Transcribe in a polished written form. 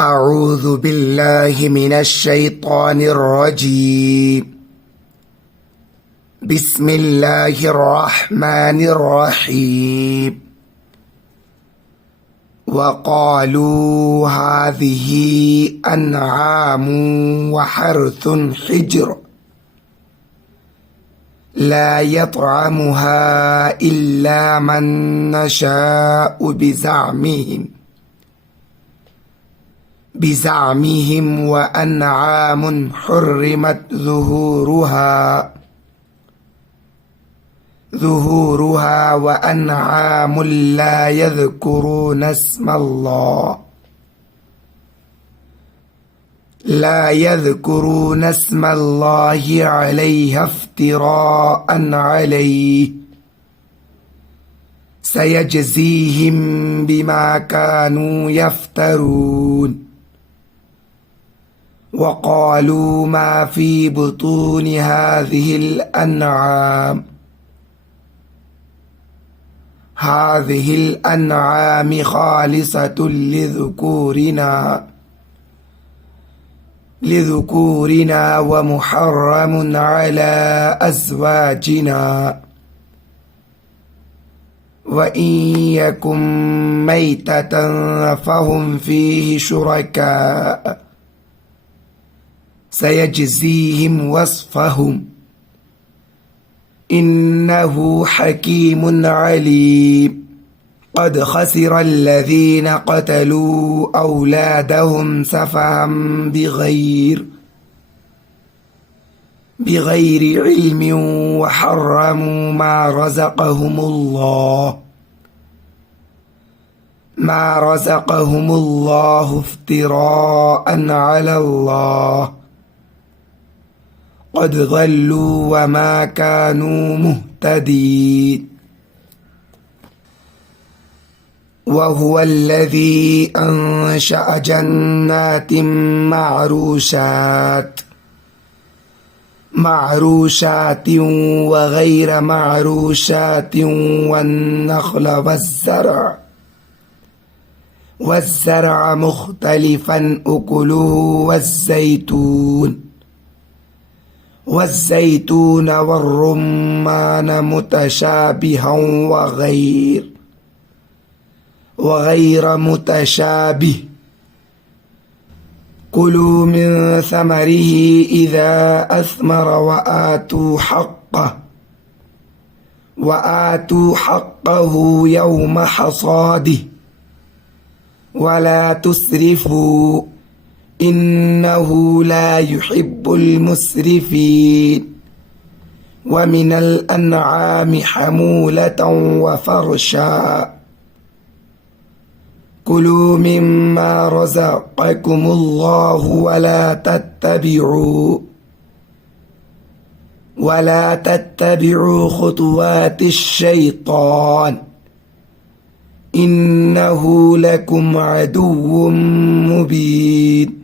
أعوذ بالله من الشيطان الرجيم. بسم الله الرحمن الرحيم. وقالوا هذه أنعام وحرث حجر لا يطعمها إلا من نشاء بزعمهم وأنعام حرمت ظهورها وأنعام لا يذكرون اسم الله عليها افتراء عليه سيجزيهم بما كانوا يفترون. وقالوا ما في بطون هذه الأنعام خالصة لذكورنا ومحرم على أزواجنا وإن يكن ميتة فهم فيه شركاء سيجزيهم وصفهم إنه حكيم عليم. قد خسر الذين قتلوا أولادهم سفها بغير علم وحرموا ما رزقهم الله افتراء على الله قد ضلوا وما كانوا مهتدين. وهو الذي أنشأ جنات معروشات وغير معروشات والنخل والزرع مختلفا أكله والزيتون والرمان متشابها وغير متشابه. كلوا من ثمره إذا أثمر وآتوا حقه يوم حصاده ولا تسرفوا إنه لا يحب المسرفين. ومن الأنعام حمولة وفرشا كلوا مما رزقكم الله ولا تتبعوا خطوات الشيطان إنه لكم عدو مبين.